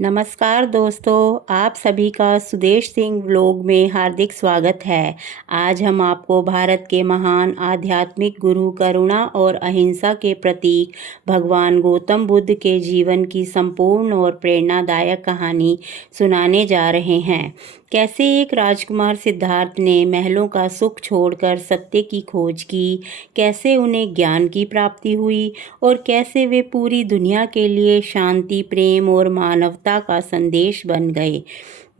नमस्कार दोस्तों, आप सभी का सुदेश सिंह व्लॉग में हार्दिक स्वागत है। आज हम आपको भारत के महान आध्यात्मिक गुरु करुणा और अहिंसा के प्रतीक भगवान गौतम बुद्ध के जीवन की संपूर्ण और प्रेरणादायक कहानी सुनाने जा रहे हैं। कैसे एक राजकुमार सिद्धार्थ ने महलों का सुख छोड़कर सत्य की खोज की, कैसे उन्हें ज्ञान की प्राप्ति हुई और कैसे वे पूरी दुनिया के लिए शांति, प्रेम और मानवता का संदेश बन गए।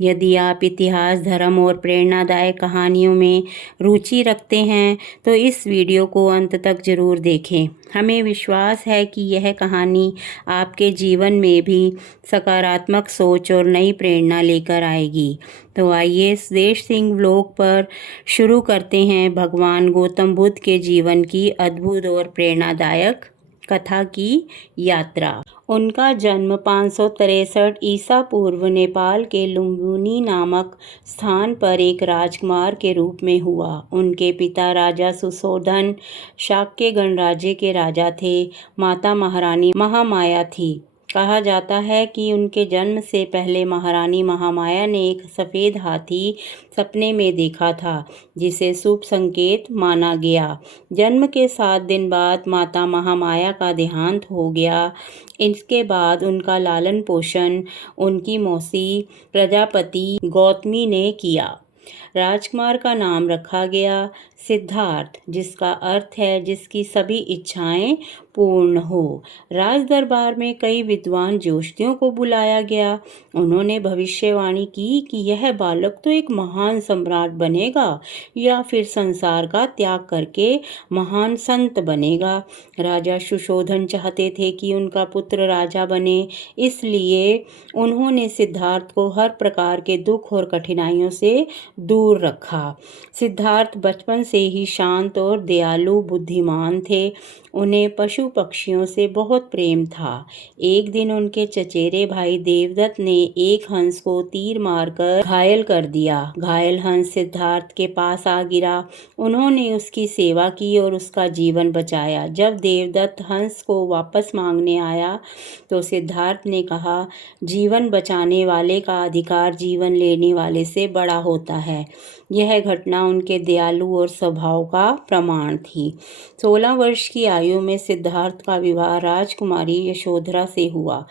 यदि आप इतिहास, धर्म और प्रेरणादायक कहानियों में रुचि रखते हैं तो इस वीडियो को अंत तक जरूर देखें। हमें विश्वास है कि यह कहानी आपके जीवन में भी सकारात्मक सोच और नई प्रेरणा लेकर आएगी। तो आइए सुदेश सिंह व्लॉग पर शुरू करते हैं भगवान गौतम बुद्ध के जीवन की अद्भुत और प्रेरणादायक कथा की यात्रा। उनका जन्म 563 ईसा पूर्व नेपाल के लुम्बिनी नामक स्थान पर एक राजकुमार के रूप में हुआ। उनके पिता राजा सुशोधन शाक्य गणराज्य के राजा थे। माता महारानी महामाया थी। कहा जाता है कि उनके जन्म से पहले महारानी महामाया ने एक सफ़ेद हाथी सपने में देखा था, जिसे शुभ संकेत माना गया। जन्म के 7 दिन बाद माता महामाया का देहांत हो गया। इसके बाद उनका लालन पोषण उनकी मौसी प्रजापति गौतमी ने किया। राजकुमार का नाम रखा गया सिद्धार्थ, जिसका अर्थ है जिसकी सभी इच्छाएं पूर्ण हो। राज दरबार में कई विद्वान ज्योतिषियों को बुलाया गया। उन्होंने भविष्यवाणी की कि यह बालक तो एक महान सम्राट बनेगा या फिर संसार का त्याग करके महान संत बनेगा। राजा सुशोधन चाहते थे कि उनका पुत्र राजा बने, इसलिए उन्होंने सिद्धार्थ को हर प्रकार के दुख और कठिनाइयों से दूर रखा। सिद्धार्थ बचपन से ही शांत और दयालु बुद्धिमान थे। उन्हें पशु पक्षियों से बहुत प्रेम था। एक दिन उनके चचेरे भाई देवदत्त ने एक हंस को तीर मारकर घायल कर दिया। घायल हंस सिद्धार्थ के पास आ गिरा। उन्होंने उसकी सेवा की और उसका जीवन बचाया। जब देवदत्त हंस को वापस मांगने आया तो सिद्धार्थ ने कहा, जीवन बचाने वाले का अधिकार जीवन लेने वाले से बड़ा होता है। यह घटना उनके दयालु और स्वभाव का प्रमाण थी। 16 वर्ष की आयु में सिद्धार्थ का विवाह राजकुमारी यशोधरा से हुआ।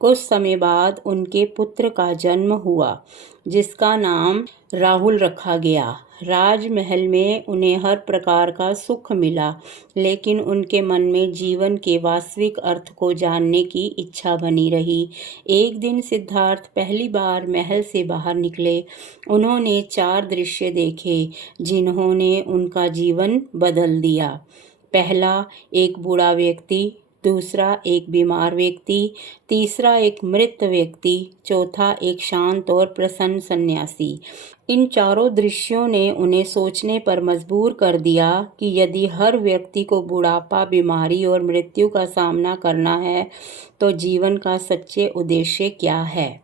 कुछ समय बाद उनके पुत्र का जन्म हुआ, जिसका नाम राहुल रखा गया। राजमहल में उन्हें हर प्रकार का सुख मिला, लेकिन उनके मन में जीवन के वास्तविक अर्थ को जानने की इच्छा बनी रही। एक दिन सिद्धार्थ पहली बार महल से बाहर निकले। उन्होंने 4 दृश्य देखे जिन्होंने उनका जीवन बदल दिया। पहला, एक बूढ़ा व्यक्ति। दूसरा, एक बीमार व्यक्ति। तीसरा, एक मृत व्यक्ति। चौथा, एक शांत और प्रसन्न सन्यासी। इन चारों दृश्यों ने उन्हें सोचने पर मजबूर कर दिया कि यदि हर व्यक्ति को बुढ़ापा, बीमारी और मृत्यु का सामना करना है तो जीवन का सच्चे उद्देश्य क्या है।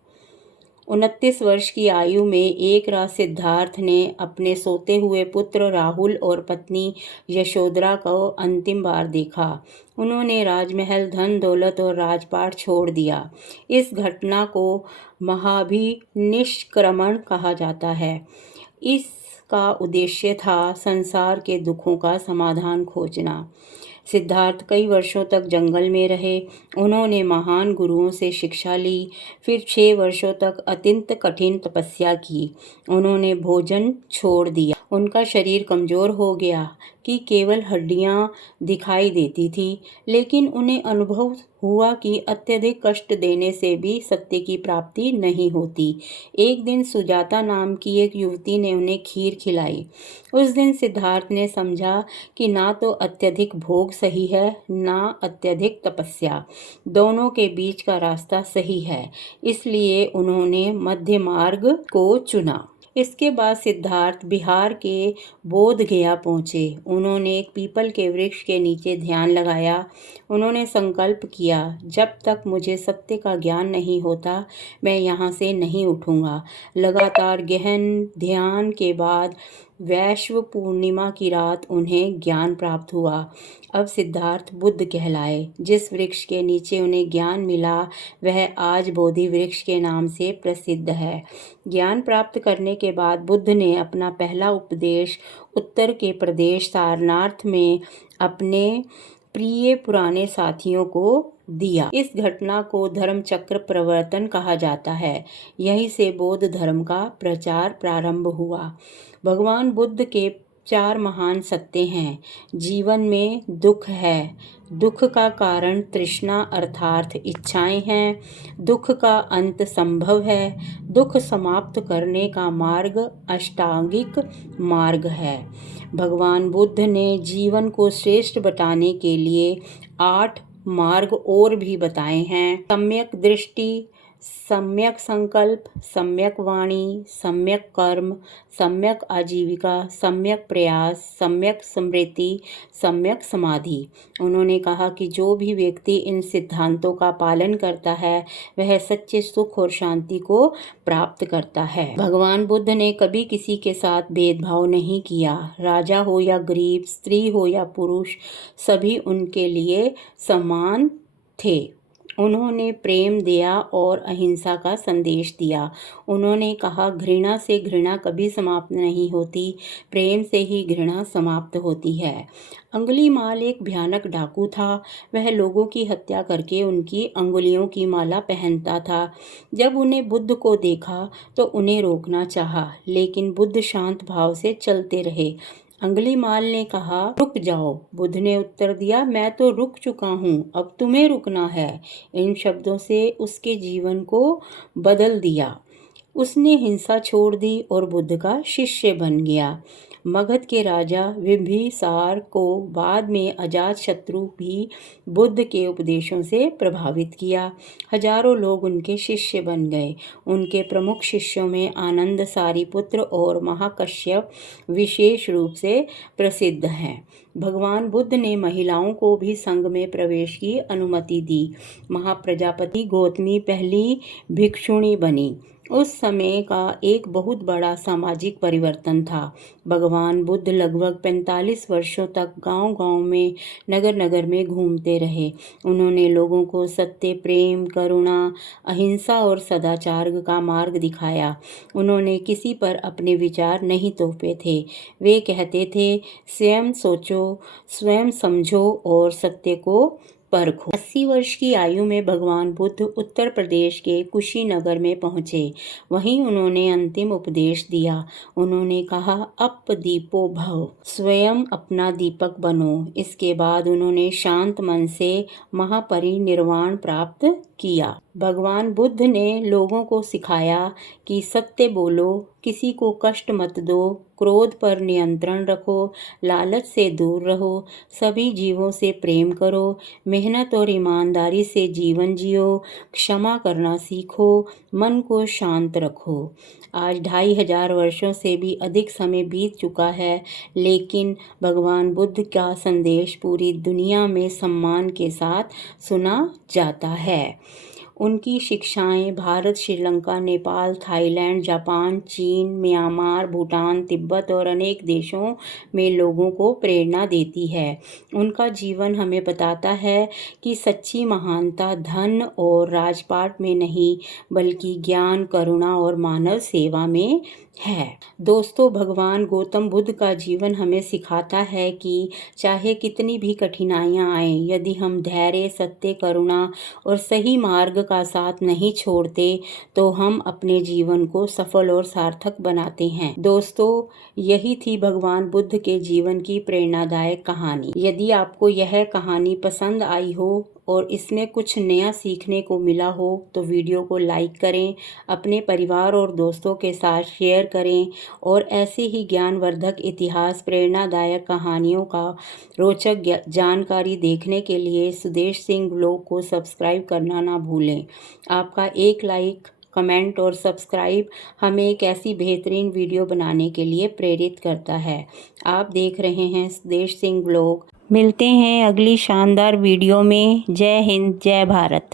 29 वर्ष की आयु में एक रात सिद्धार्थ ने अपने सोते हुए पुत्र राहुल और पत्नी यशोधरा को अंतिम बार देखा। उन्होंने राजमहल, धन दौलत और राजपाट छोड़ दिया। इस घटना को महाभिनिष्क्रमण कहा जाता है। इसका उद्देश्य था संसार के दुखों का समाधान खोजना। सिद्धार्थ कई वर्षों तक जंगल में रहे। उन्होंने महान गुरुओं से शिक्षा ली। फिर 6 वर्षों तक अत्यंत कठिन तपस्या की। उन्होंने भोजन छोड़ दिया। उनका शरीर कमज़ोर हो गया कि केवल हड्डियां दिखाई देती थी, लेकिन उन्हें अनुभव हुआ कि अत्यधिक कष्ट देने से भी सत्य की प्राप्ति नहीं होती। एक दिन सुजाता नाम की एक युवती ने उन्हें खीर खिलाई। उस दिन सिद्धार्थ ने समझा कि ना तो अत्यधिक भोग सही है, ना अत्यधिक तपस्या। दोनों के बीच का रास्ता सही है। इसलिए उन्होंने मध्य मार्ग को चुना। इसके बाद सिद्धार्थ बिहार के बोध गया पहुँचे। उन्होंने एक पीपल के वृक्ष के नीचे ध्यान लगाया। उन्होंने संकल्प किया, जब तक मुझे सत्य का ज्ञान नहीं होता मैं यहाँ से नहीं उठूँगा। लगातार गहन ध्यान के बाद वैश्व पूर्णिमा की रात उन्हें ज्ञान प्राप्त हुआ। अब सिद्धार्थ बुद्ध कहलाए। जिस वृक्ष के नीचे उन्हें ज्ञान मिला वह आज बोधि वृक्ष के नाम से प्रसिद्ध है। ज्ञान प्राप्त करने के बाद बुद्ध ने अपना पहला उपदेश उत्तर के प्रदेश सारनाथ में अपने प्रिय पुराने साथियों को दिया। इस घटना को धर्म चक्र प्रवर्तन कहा जाता है। यहीं से बौद्ध धर्म का प्रचार प्रारंभ हुआ। भगवान बुद्ध के 4 महान सत्य हैं। जीवन में दुख है, दुख का कारण तृष्णा अर्थात इच्छाएं हैं। दुख का अंत संभव है। दुख समाप्त करने का मार्ग अष्टांगिक मार्ग है। भगवान बुद्ध ने जीवन को श्रेष्ठ बताने के लिए 8 मार्ग और भी बताए हैं। सम्यक दृष्टि, सम्यक संकल्प, सम्यक वाणी, सम्यक कर्म, सम्यक आजीविका, सम्यक प्रयास, सम्यक स्मृति, सम्यक समाधि। उन्होंने कहा कि जो भी व्यक्ति इन सिद्धांतों का पालन करता है वह सच्चे सुख और शांति को प्राप्त करता है। भगवान बुद्ध ने कभी किसी के साथ भेदभाव नहीं किया। राजा हो या गरीब, स्त्री हो या पुरुष, सभी उनके लिए समान थे। उन्होंने प्रेम, दया और अहिंसा का संदेश दिया। उन्होंने कहा, घृणा से घृणा कभी समाप्त नहीं होती, प्रेम से ही घृणा समाप्त होती है। अंगुलीमाल एक भयानक डाकू था। वह लोगों की हत्या करके उनकी अंगुलियों की माला पहनता था। जब उन्हें बुद्ध को देखा तो उन्हें रोकना चाहा, लेकिन बुद्ध शांत भाव से चलते रहे। अंगुलीमाल ने कहा, रुक जाओ। बुद्ध ने उत्तर दिया, मैं तो रुक चुका हूँ, अब तुम्हें रुकना है। इन शब्दों से उसके जीवन को बदल दिया। उसने हिंसा छोड़ दी और बुद्ध का शिष्य बन गया। मगध के राजा बिंबिसार को बाद में अजातशत्रु भी बुद्ध के उपदेशों से प्रभावित किया। हजारों लोग उनके शिष्य बन गए। उनके प्रमुख शिष्यों में आनंद, सारिपुत्र और महाकश्यप विशेष रूप से प्रसिद्ध हैं। भगवान बुद्ध ने महिलाओं को भी संघ में प्रवेश की अनुमति दी। महाप्रजापति गौतमी पहली भिक्षुणी बनी। उस समय का एक बहुत बड़ा सामाजिक परिवर्तन था। भगवान बुद्ध लगभग 45 वर्षों तक गांव-गांव में, नगर-नगर में घूमते रहे। उन्होंने लोगों को सत्य, प्रेम, करुणा, अहिंसा और सदाचार का मार्ग दिखाया। उन्होंने किसी पर अपने विचार नहीं थोपे थे। वे कहते थे, स्वयं सोचो, स्वयं समझो और सत्य को परखो। 80 वर्ष की आयु में भगवान बुद्ध उत्तर प्रदेश के कुशीनगर में पहुँचे। वहीं उन्होंने अंतिम उपदेश दिया। उन्होंने कहा, अप दीपो भव, स्वयं अपना दीपक बनो। इसके बाद उन्होंने शांत मन से महापरिनिर्वाण प्राप्त किया। भगवान बुद्ध ने लोगों को सिखाया कि सत्य बोलो, किसी को कष्ट मत दो, क्रोध पर नियंत्रण रखो, लालच से दूर रहो, सभी जीवों से प्रेम करो, मेहनत और ईमानदारी से जीवन जियो, क्षमा करना सीखो, मन को शांत रखो। आज 2500 वर्षों से भी अधिक समय बीत चुका है, लेकिन भगवान बुद्ध का संदेश पूरी दुनिया में सम्मान के साथ सुना जाता है। उनकी शिक्षाएं भारत, श्रीलंका, नेपाल, थाईलैंड, जापान, चीन, म्यांमार, भूटान, तिब्बत और अनेक देशों में लोगों को प्रेरणा देती है। उनका जीवन हमें बताता है कि सच्ची महानता धन और राजपाट में नहीं, बल्कि ज्ञान, करुणा और मानव सेवा में है। दोस्तों, भगवान गौतम बुद्ध का जीवन हमें सिखाता है कि चाहे कितनी भी कठिनाइयाँ आएं, यदि हम धैर्य, सत्य, करुणा और सही मार्ग का साथ नहीं छोड़ते तो हम अपने जीवन को सफल और सार्थक बनाते हैं। दोस्तों, यही थी भगवान बुद्ध के जीवन की प्रेरणादायक कहानी। यदि आपको यह कहानी पसंद आई हो और इसमें कुछ नया सीखने को मिला हो तो वीडियो को लाइक करें, अपने परिवार और दोस्तों के साथ शेयर करें और ऐसे ही ज्ञानवर्धक इतिहास, प्रेरणादायक कहानियों का रोचक जानकारी देखने के लिए सुदेश सिंह व्लॉग को सब्सक्राइब करना ना भूलें। आपका एक लाइक, कमेंट और सब्सक्राइब हमें एक ऐसी बेहतरीन वीडियो बनाने के लिए प्रेरित करता है। आप देख रहे हैं सुदेश सिंह व्लॉग। मिलते हैं अगली शानदार वीडियो में। जय हिंद, जय भारत।